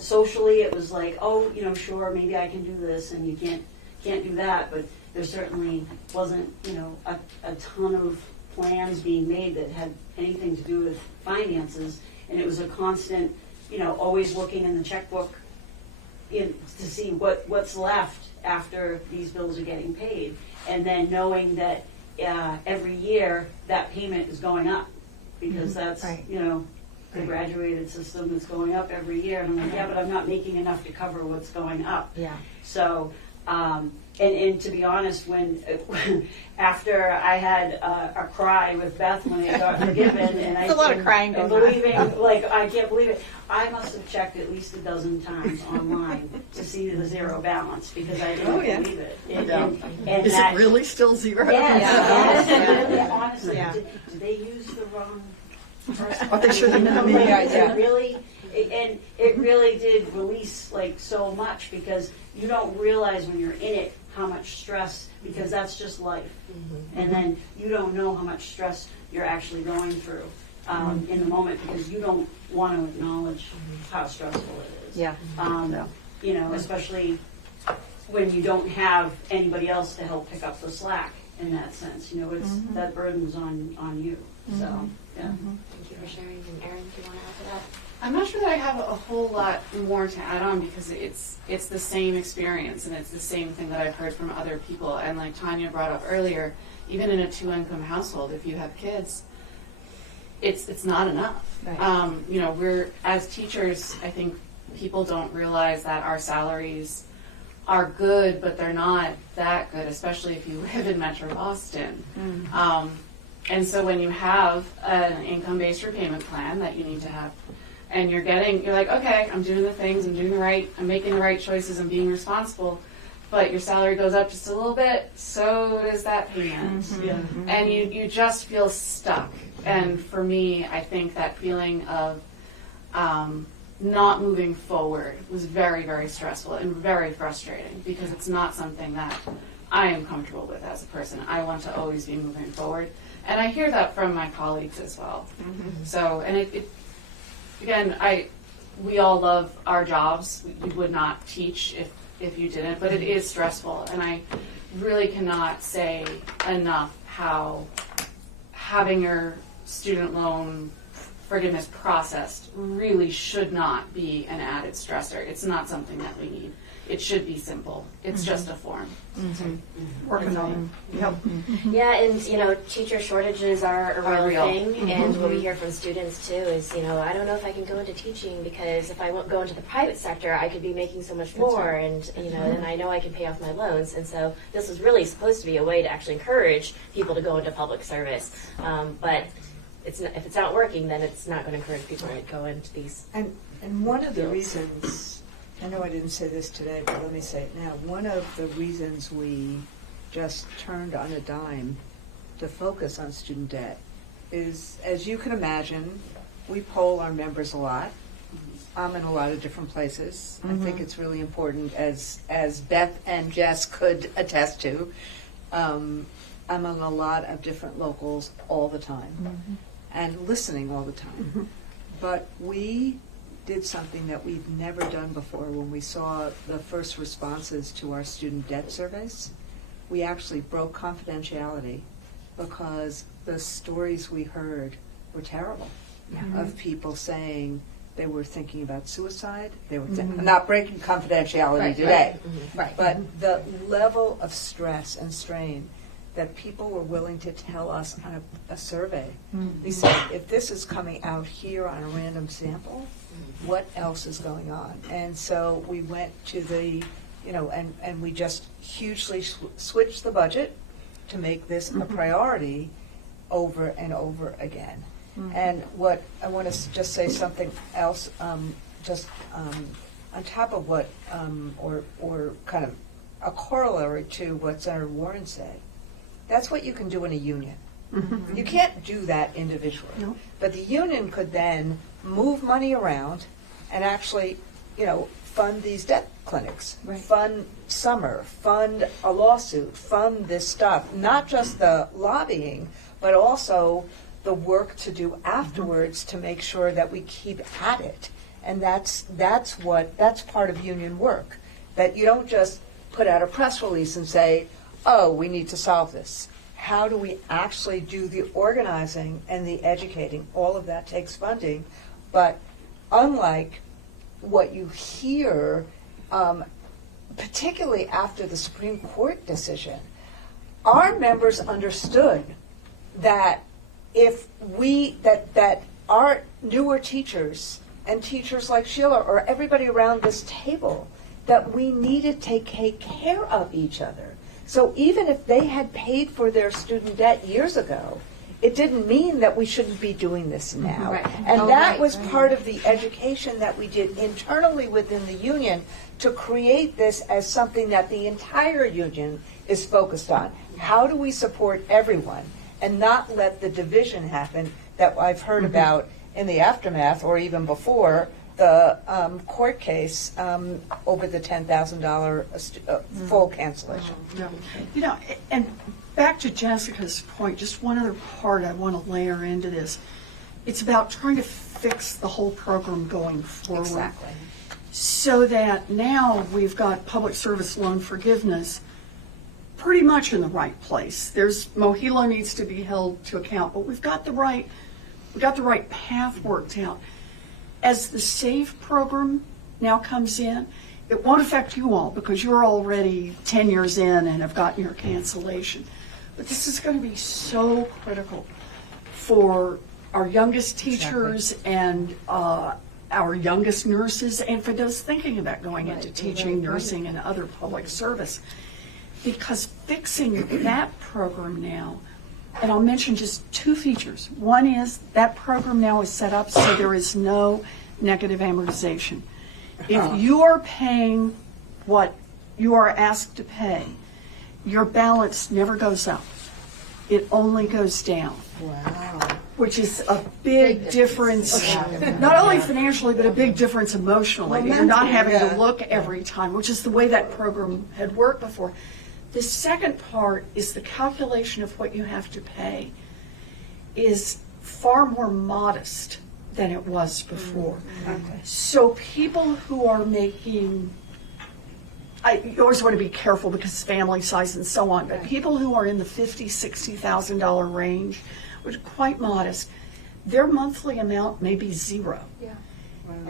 Socially it was like, sure, maybe I can do this, and you can't do that, but there certainly wasn't, a ton of plans being made that had anything to do with finances, and it was a constant, always looking in the checkbook to see what's left after these bills are getting paid, and then knowing that every year that payment is going up, because that's, the graduated system is going up every year, and I'm like, yeah, but I'm not making enough to cover what's going up. Yeah. So, and to be honest, when after I had a cry with Beth when I got forgiven, and There's a lot of crying going on. believing, I can't believe it. I must have checked at least a dozen times online to see the zero balance, because I didn't believe it. And Is it really still zero? Yes. Honestly, did they use the wrong person? Or they should have known. It really did release so much, because you don't realize when you're in it how much stress, because that's just life. And then you don't know how much stress you're actually going through in the moment, because you don't want to acknowledge how stressful it is. Yeah. Especially when you don't have anybody else to help pick up the slack in that sense. It's that burden's on you. So, yeah. Thank you for sharing. And Erin, do you want to add to that? I'm not sure that I have a whole lot more to add on, because it's the same experience, and it's the same thing that I've heard from other people. And like Tanya brought up earlier, even in a 2-income household, if you have kids, it's not enough. Right. We're, as teachers, I think people don't realize that our salaries are good, but they're not that good, especially if you live in Metro Boston. And so when you have an income-based repayment plan that you need to have, and you're like, okay, I'm doing the things, I'm making the right choices, I'm being responsible, but your salary goes up just a little bit, so does that payment. And you just feel stuck. And for me, I think that feeling of not moving forward was very, very stressful and very frustrating, because it's not something that I am comfortable with as a person. I want to always be moving forward. And I hear that from my colleagues as well. So, and we all love our jobs. We would not teach if you didn't, but it is stressful. And I really cannot say enough how having your student loan forgiveness processed really should not be an added stressor. It's not something that we need. It should be simple. It's just a form. Working on it. Yep. Yeah, and teacher shortages are a real thing, and what we hear from students too is, I don't know if I can go into teaching, because if I go into the private sector, I could be making so much more, and then I know I can pay off my loans. And so this is really supposed to be a way to actually encourage people to go into public service, but if it's not working, then it's not going to encourage people to go into these. And one of the reasons, I know I didn't say this today, but let me say it now. One of the reasons we just turned on a dime to focus on student debt is, as you can imagine, we poll our members a lot, I'm in a lot of different places. I think it's really important, as Beth and Jess could attest to. I'm in a lot of different locals all the time and listening all the time. But we did something that we've never done before when we saw the first responses to our student debt surveys. We actually broke confidentiality because the stories we heard were terrible of people saying they were thinking about suicide. They were I'm not breaking confidentiality today, Right. but the level of stress and strain that people were willing to tell us on a survey. They said, if this is coming out here on a random sample, what else is going on? And so we went to the, and we just hugely switched the budget to make this a priority over and over again. And what I want to just say something else, on top of what, or kind of a corollary to what Senator Warren said. That's what you can do in a union. You can't do that individually. No. But the union could then move money around and actually, fund these debt clinics, fund summer, fund a lawsuit, fund this stuff, not just the lobbying, but also the work to do afterwards to make sure that we keep at it. And that's part of union work, that you don't just put out a press release and say, oh, we need to solve this. How do we actually do the organizing and the educating? All of that takes funding. But unlike what you hear, particularly after the Supreme Court decision, our members understood that if that our newer teachers and teachers like Sheila or everybody around this table, that we needed to take care of each other. So even if they had paid for their student debt years ago, it didn't mean that we shouldn't be doing this now. Right. And Oh, that right. was part of the education that we did internally within the union to create this as something that the entire union is focused on. How do we support everyone and not let the division happen that I've heard about in the aftermath or even before the court case over the $10,000 full cancellation. And back to Jessica's point, just one other part I want to layer into this. It's about trying to fix the whole program going forward. Exactly. So that now we've got public service loan forgiveness pretty much in the right place. Mohilo needs to be held to account, but we've got the right path worked out. As the SAVE program now comes in, it won't affect you all because you're already 10 years in and have gotten your cancellation. But this is going to be so critical for our youngest teachers and our youngest nurses and for those thinking about going into teaching, nursing, and other public service. Because fixing that program now, and I'll mention just two features. One is that program now is set up so there is no negative amortization. If you are paying what you are asked to pay, your balance never goes up. It only goes down. Wow. Which is a big difference, not only financially, but a big difference emotionally. You're not having to look every time, which is the way that program had worked before. The second part is the calculation of what you have to pay is far more modest than it was before. So people who are making, you always want to be careful because family size and so on, but people who are in the $50,000, $60,000 range, which is quite modest, their monthly amount may be zero.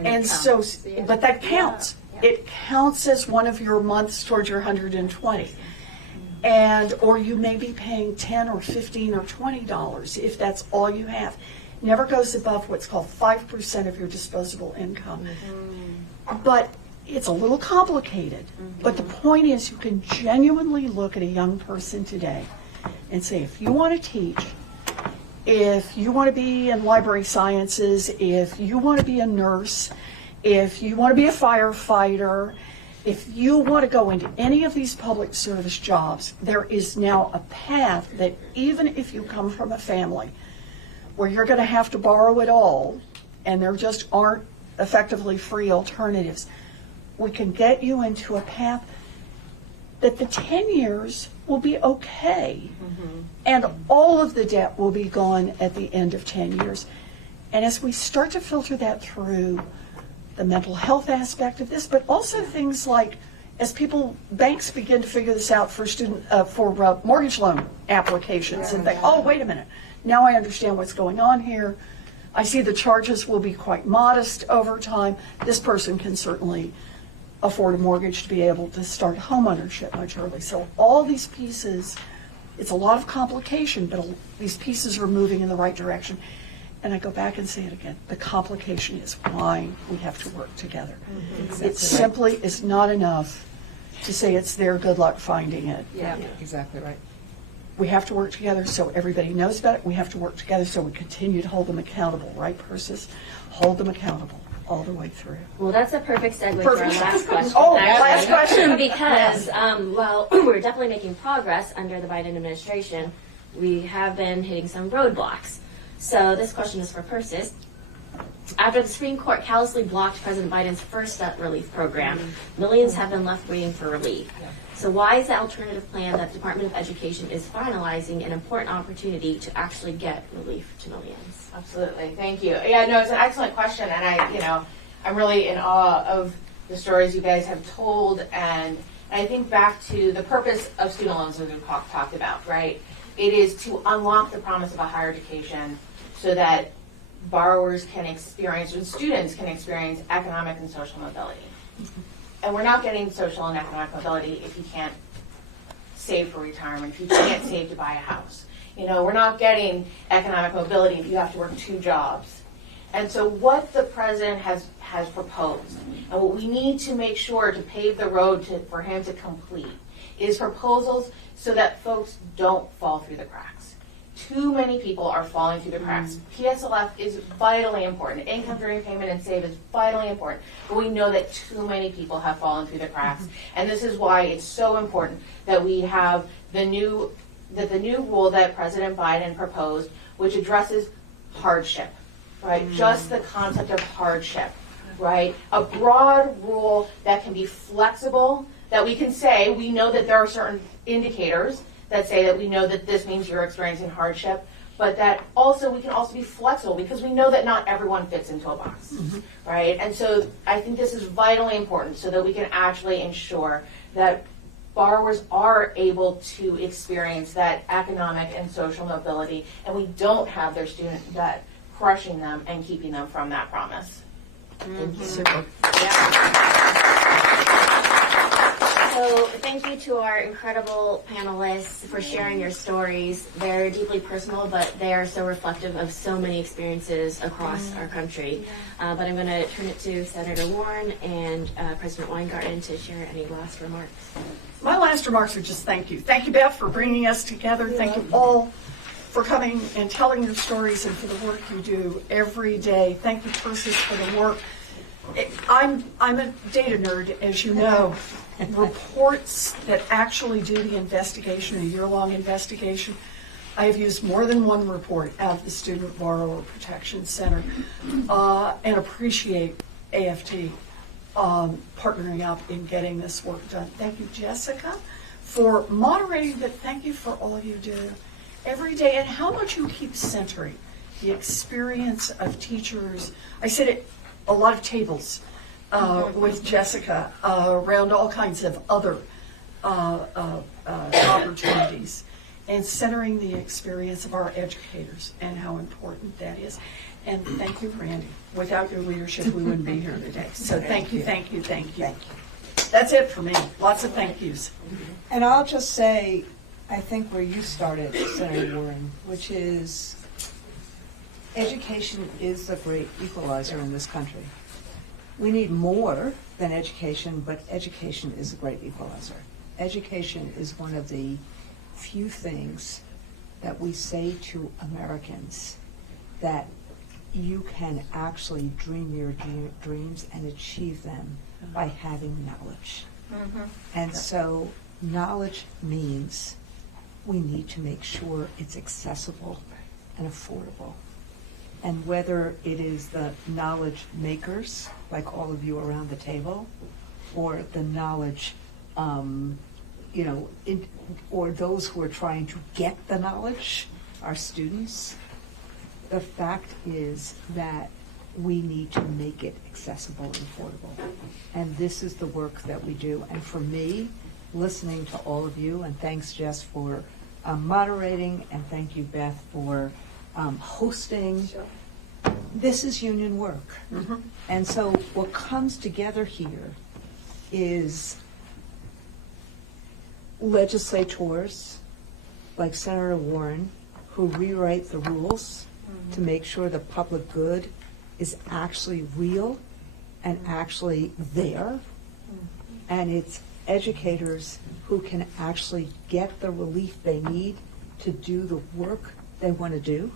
And so, but that counts. It counts as one of your months towards your 120. Or you may be paying $10 or $15 or $20 if that's all you have. Never goes above what's called 5% of your disposable income. But it's a little complicated. But the point is you can genuinely look at a young person today and say, if you want to teach, if you want to be in library sciences, if you want to be a nurse, if you want to be a firefighter, if you want to go into any of these public service jobs, there is now a path that even if you come from a family where you're going to have to borrow it all, and there just aren't effectively free alternatives, we can get you into a path that the 10 years will be okay. And all of the debt will be gone at the end of 10 years. And as we start to filter that through the mental health aspect of this, but also things like, as banks begin to figure this out for mortgage loan applications and think, oh, wait a minute, now I understand what's going on here. I see the charges will be quite modest over time. This person can certainly afford a mortgage to be able to start homeownership much early. So all these pieces, it's a lot of complication, but these pieces are moving in the right direction. And I go back and say it again, the complication is why we have to work together. It simply is not enough to say it's there, good luck finding it. Yeah, exactly right. We have to work together so everybody knows about it. We have to work together so we continue to hold them accountable, right, Persis? Hold them accountable all the way through. Well, that's a perfect segue for our last question. Oh, last question. Because while we're definitely making progress under the Biden administration, we have been hitting some roadblocks. So this question is for Persis. After the Supreme Court callously blocked President Biden's First Step relief program, millions have been left waiting for relief. So why is the alternative plan that the Department of Education is finalizing an important opportunity to actually get relief to millions? Absolutely, thank you. Yeah, no, it's an excellent question, and I'm really in awe of the stories you guys have told, and I think back to the purpose of student loans that we've talked about, right? It is to unlock the promise of a higher education so that borrowers can experience, and students can experience economic and social mobility. And we're not getting social and economic mobility if you can't save for retirement, if you can't save to buy a house. We're not getting economic mobility if you have to work 2 jobs. And so what the president has proposed, and what we need to make sure to pave the road for him to complete, is proposals so that folks don't fall through the cracks. Too many people are falling through the cracks. PSLF is vitally important. Income during payment and save is vitally important. But we know that too many people have fallen through the cracks. And this is why it's so important that we have the new rule that President Biden proposed, which addresses hardship, right? Just the concept of hardship, right? A broad rule that can be flexible, that we can say, we know that there are certain indicators that say that we know that this means you're experiencing hardship, but that also we can also be flexible because we know that not everyone fits into a box, right? And so I think this is vitally important so that we can actually ensure that borrowers are able to experience that economic and social mobility, and we don't have their student debt crushing them and keeping them from that promise. Thank you. Super. So thank you to our incredible panelists for sharing your stories. They're deeply personal, but they are so reflective of so many experiences across our country. But I'm going to turn it to Senator Warren and President Weingarten to share any last remarks. My last remarks are just thank you. Thank you, Beth, for bringing us together. Thank you all for coming and telling your stories and for the work you do every day. Thank you, Persis, for the work. I'm a data nerd, as you know. Reports that actually do the investigation, a year-long investigation, I have used more than one report out of the Student Borrower Protection Center and appreciate AFT partnering up in getting this work done. Thank you, Jessica, for moderating, but thank you for all you do every day and how much you keep centering the experience of teachers. I sit at a lot of tables with Jessica around all kinds of other opportunities and centering the experience of our educators and how important that is. And thank you, Randy. Without your leadership, we wouldn't be here today. So thank you, thank you, thank you. That's it for me. Lots of thank yous. And I'll just say, I think where you started, Senator Warren, which is education is the great equalizer in this country. We need more than education, but education is a great equalizer. Education is one of the few things that we say to Americans that you can actually dream your dreams and achieve them by having knowledge. And so knowledge means we need to make sure it's accessible and affordable. And whether it is the knowledge makers, like all of you around the table, or the knowledge, or those who are trying to get the knowledge, our students, the fact is that we need to make it accessible and affordable. And this is the work that we do. And for me, listening to all of you, and thanks, Jess, for moderating, and thank you, Beth, for hosting. Sure. This is union work. And so what comes together here is legislators like Senator Warren who rewrite the rules to make sure the public good is actually real and actually there. And it's educators who can actually get the relief they need to do the work they want to do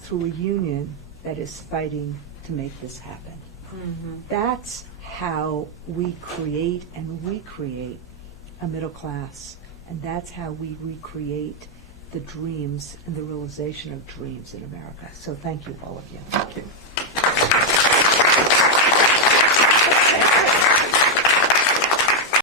through a union that is fighting to make this happen. That's how we create and recreate a middle class, and that's how we recreate the dreams and the realization of dreams in America. So thank you, all of you. Thank you.